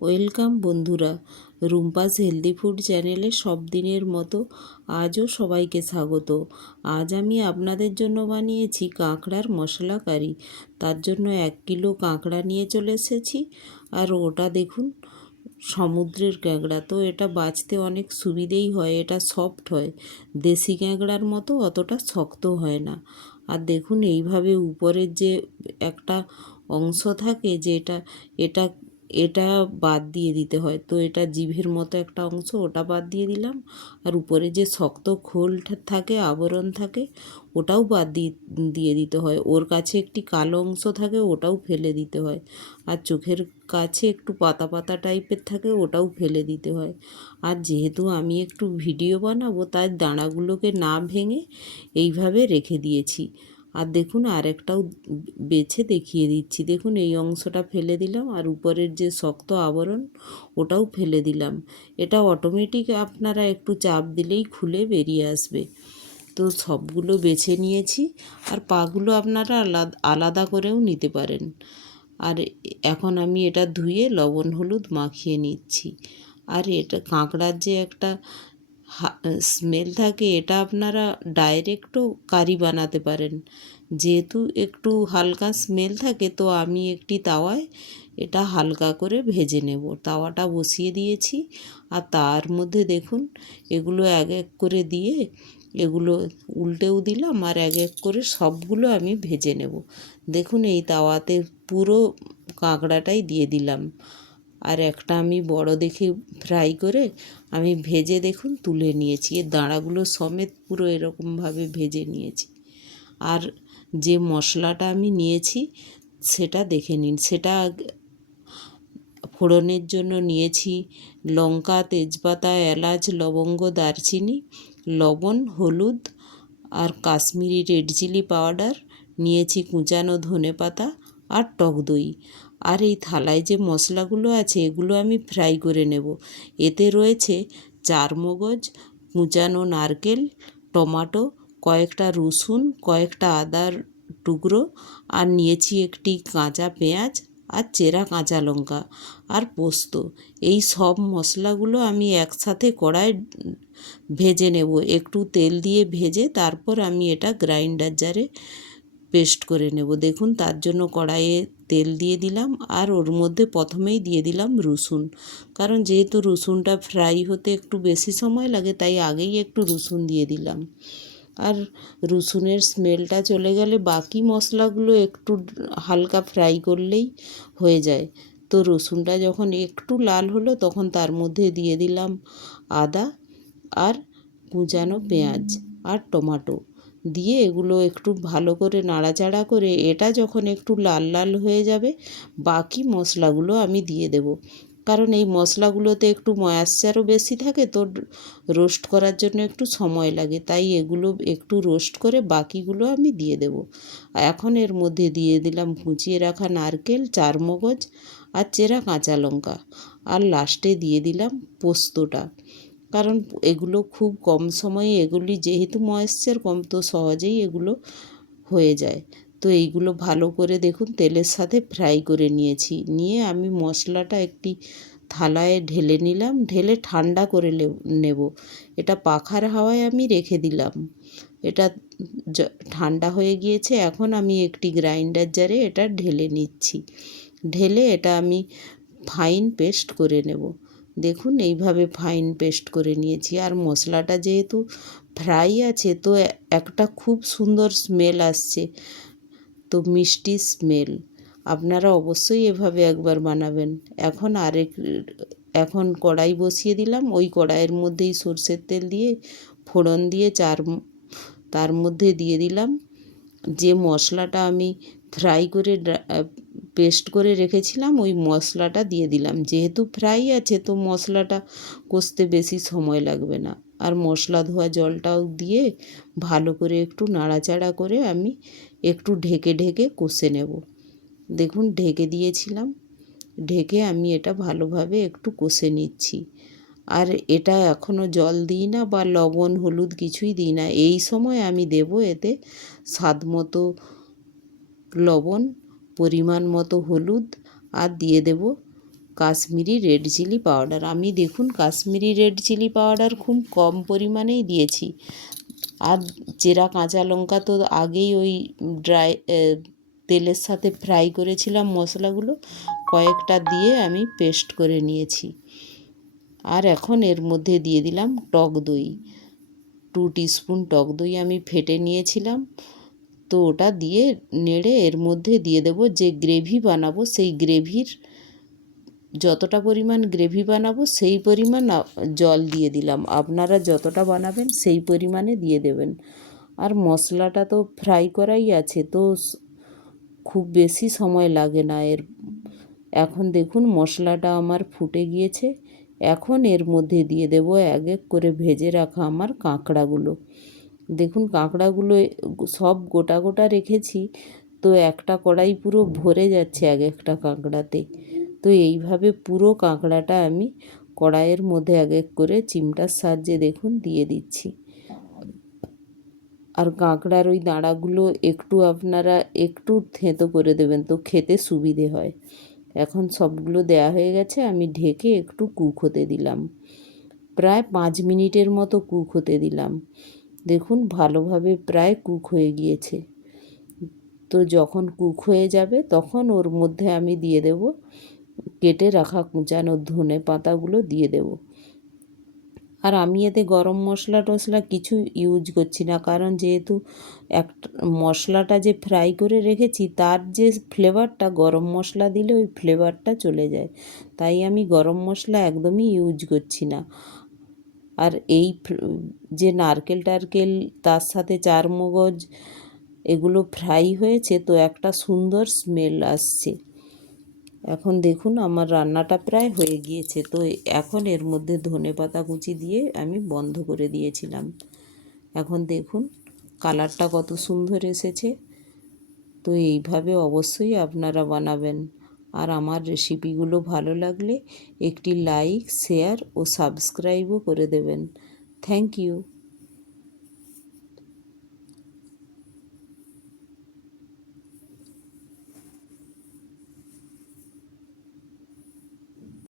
Welcome বন্ধুরা, Rumpa's healthy food চ্যানেলে সব দিনের মতো আজও সবাইকে স্বাগত। আজ আমি আপনাদের জন্য বানিয়েছি কাঁকড়ার মশলা কারি। তার জন্য 1 কিলো কাঁকড়া নিয়ে চলে এসেছি। আর ওটা দেখুন সমুদ্রের কাঁকড়া, তো এটা বাছতে অনেক সুবিধেই হয়, এটা সফট হয়, দেশি কাঁকড়ার মতো অতটা শক্ত হয় না। আর দেখুন এইভাবে উপরের যে একটা অংশ থাকে, যে এটা এটা বাদ দিয়ে দিতে হয়, তো এটা জিভের মতো একটা অংশ, ওটা বাদ দিয়ে দিলাম। আর উপরে যে শক্ত খোল থাকে, আবরণ থাকে, ওটাও বাদ দিয়ে দিতে হয়। ওর কাছে একটি কালো অংশ থাকে, ওটাও ফেলে দিতে হয়। আর চোখের কাছে একটু পাতা পাতা টাইপের থাকে, ওটাও ফেলে দিতে হয়। আর যেহেতু আমি একটু ভিডিও বানাবো, তাই দাঁড়াগুলোকে না ভেঙে এইভাবে রেখে দিয়েছি। আর দেখুন আরেকটাও বেছে দেখিয়ে দিচ্ছি। দেখুন এই অংশটা ফেলে দিলাম, আর উপরের যে শক্ত আবরণ ওটাও ফেলে দিলাম। এটা অটোমেটিক আপনারা একটু চাপ দিলেই খুলে বেরিয়ে আসবে। তো সবগুলো বেছে নিয়েছি। আর পাগুলো আপনারা আলাদা আলাদা করেও নিতে পারেন। আর এখন আমি এটা ধুয়ে লবণ হলুদ মাখিয়ে নিচ্ছি। আর এটা কাঁকড়ার যে একটা স্মেল থাকে, এটা আপনারা ডাইরেক্টও কারি বানাতে পারেন। যেহেতু একটু হালকা স্মেল থাকে, তো আমি একটি তাওয়ায় এটা হালকা করে ভেজে নেব। তাওয়াটা বসিয়ে দিয়েছি। আর তার মধ্যে দেখুন এগুলো এক এক করে দিয়ে এগুলো উল্টেও দিলাম, আর এক এক করে সবগুলো আমি ভেজে নেব। দেখুন এই তাওয়াতে পুরো কাঁকড়াটাই দিয়ে দিলাম। আর একটা আমি বড় দেখে ফ্রাই করে আমি ভেজে দেখুন তুলে নিয়েছি। এর দাঁড়াগুলো সমেত পুরো এরকমভাবে ভেজে নিয়েছি। আর যে মশলাটা আমি নিয়েছি সেটা দেখে নিন। সেটা ফোড়নের জন্য নিয়েছি লঙ্কা, তেজপাতা, এলাচ, লবঙ্গ, দারচিনি, লবণ, হলুদ আর কাশ্মীরি রেড চিলি পাউডার নিয়েছি, কুচানো ধনেপাতা আর টক দই। আর এই থালায় যে মশলাগুলো আছে এগুলো আমি ফ্রাই করে নেব। এতে রয়েছে চারমগজ, কুচানো নারকেল, টমাটো, কয়েকটা রসুন, কয়েকটা আদার টুকরো, আর নিয়েছি একটি কাঁচা পেঁয়াজ আর চেরা কাঁচা লঙ্কা আর পোস্ত। এই সব মশলাগুলো আমি একসাথে কড়ায় ভেজে নেব। একটু তেল দিয়ে ভেজে তারপর আমি এটা গ্রাইন্ডার জারে পেস্ট করে নেব। দেখুন তার জন্য কড়াইয়ে তেল দিয়ে দিলাম, আর ওর মধ্যে প্রথমেই দিয়ে দিলাম রসুন। কারণ যেহেতু রসুনটা ফ্রাই হতে একটু বেশি সময় লাগে, তাই আগেই একটু রসুন দিয়ে দিলাম। আর রসুনের স্মেলটা চলে গেলে বাকি মশলাগুলো একটু হালকা ফ্রাই করলেই হয়ে যায়। তো রসুনটা যখন একটু লাল হলো, তখন তার মধ্যে দিয়ে দিলাম আদা আর কুচানো পেঁয়াজ আর টমেটো দিয়ে এগুলো একটু ভালো করে নাড়াচাড়া করে এটা যখন একটু লাল লাল হয়ে যাবে, বাকি মশলাগুলো আমি দিয়ে দেব। কারণ এই মশলাগুলোতে একটু ময়েশ্চারও বেশি থাকে, তো রোস্ট করার জন্য একটু সময় লাগে, তাই এগুলো একটু রোস্ট করে বাকিগুলো আমি দিয়ে দেব। এখন এর মধ্যে দিয়ে দিলাম কুচিয়ে রাখা নারকেল, চারমগজ আর চেরা কাঁচা লঙ্কা, আর লাস্টে দিয়ে দিলাম পোস্তটা। কারণ এগুলো খুব কম সময়ে, এগুলি যেহেতু ময়েশ্চার কম, তো সহজেই এগুলো হয়ে যায়। তো এইগুলো ভালো করে দেখুন তেলের সাথে ফ্রাই করে নিয়েছি। নিয়ে আমি মশলাটা একটি থালায় ঢেলে নিলাম, ঢেলে ঠান্ডা করে নেব। এটা পাখার হাওয়ায় আমি রেখে দিলাম। এটা ঠান্ডা হয়ে গিয়েছে। এখন আমি একটি গ্রাইন্ডার জারে এটা ঢেলে নিচ্ছি। ঢেলে এটা আমি ফাইন পেস্ট করে নেব। দেখুন এইভাবে ফাইন পেস্ট করে নিয়েছি। আর মশলাটা যেহেতু ফ্রাই আছে, তো একটা খুব সুন্দর স্মেল আসছে, তো মিষ্টি স্মেল। আপনারা অবশ্যই এভাবে একবার বানাবেন। এখন কড়াই বসিয়ে দিলাম। ওই কড়াইয়ের মধ্যেই সরষের তেল দিয়ে ফোড়ন দিয়ে তার মধ্যে দিয়ে দিলাম যে মশলাটা আমি ফ্রাই করে পেস্ট করে রেখেছিলাম, ওই মশলাটা দিয়ে দিলাম। যেহেতু ফ্রাই আছে, তো মশলাটা কষতে বেশি সময় লাগবে না। আর মশলা ধোয়া জলটাও দিয়ে ভালো করে একটু নাড়াচাড়া করে আমি একটু ঢেকে ঢেকে কষে নেব। দেখুন ঢেকে দিয়েছিলাম, ঢেকে আমি এটা ভালোভাবে একটু কষে নিচ্ছি। আর এটা এখনও জল দিই না বা লবণ হলুদ কিছুই দিই না। এই সময় আমি দেব এতে স্বাদ মতো লবণ, পরিমাণ মতো হলুদ, আর দিয়ে দেব কাশ্মীরি রেড চিলি পাউডার। আমি দেখুন কাশ্মীরি রেড চিলি পাউডার খুব কম পরিমাণেই দিয়েছি। আর চেরা কাঁচা লঙ্কা তো আগেই ওই ড্রাই তেলের সাথে ফ্রাই করেছিলাম মশলাগুলো, কয়েকটা দিয়ে আমি পেস্ট করে নিয়েছি। আর এখন এর মধ্যে দিয়ে দিলাম টক দই, 2 টিস্পুন টক দই আমি ফেটে নিয়েছিলাম। তো ওটা দিয়ে নেড়ে এর মধ্যে দিয়ে দেব যে গ্রেভি বানাবো, সেই গ্রেভির যতটা পরিমাণ গ্রেভি বানাবো সেই পরিমাণ জল দিয়ে দিলাম। আপনারা যতটা বানাবেন সেই পরিমাণে দিয়ে দেবেন। আর মশলাটা তো ফ্রাই করাই আছে, তো খুব বেশি সময় লাগে না এর। এখন দেখুন মশলাটা আমার ফুটে গিয়েছে। এখন এর মধ্যে দিয়ে দেব এক এক করে ভেজে রাখা আমার কাঁকড়াগুলো। দেখুন কাঁকড়াগুলো সব গোটা গোটা রেখেছি, তো একটা কড়াই পুরো ভরে যাচ্ছে এক একটা কাঁকড়াতে। তো এইভাবে পুরো কাঁকড়াটা আমি কড়াইয়ের মধ্যে এক এক করে চিমটার সাহায্যে দেখুন দিয়ে দিচ্ছি। আর কাঁকড়ার ওই দাঁড়াগুলো একটু আপনারা একটু থেঁতো করে দেবেন, তো খেতে সুবিধে হয়। এখন সবগুলো দেয়া হয়ে গেছে, আমি ঢেকে একটু কুক হতে দিলাম। প্রায় 5 মিনিটের মতো কুক হতে দিলাম। দেখুন ভালোভাবে প্রায় কুক হয়ে গিয়েছে। তো যখন কুক হয়ে যাবে তখন ওর মধ্যে আমি দিয়ে দেব কেটে রাখা কুচানো ধনে পাতাগুলো দিয়ে দেব। আর আমি এতে গরম মশলা টশলা কিছু ইউজ করছি না, কারণ যেহেতু একটা মশলাটা যে ফ্রাই করে রেখেছি তার যে ফ্লেভারটা গরম মশলা দিলে ওই ফ্লেভারটা চলে যায়, তাই আমি গরম মশলা একদমই ইউজ করছি না। আর এই যে নারকেল টারকেল তার সাথে চারমগজ এগুলো ফ্রাই হয়েছে, তো একটা সুন্দর স্মেল আসছে। এখন দেখুন আমার রান্নাটা প্রায় হয়ে গিয়েছে। তো এখন এর মধ্যে ধনেপাতা কুচি দিয়ে আমি বন্ধ করে দিয়েছিলাম। এখন দেখুন কালারটা কত সুন্দর এসেছে। তো এইভাবে অবশ্যই আপনারা বানাবেন। আর আমার রেসিপিগুলো ভালো লাগলে একটি লাইক, শেয়ার ও সাবস্ক্রাইবও করে দেবেন। Thank you.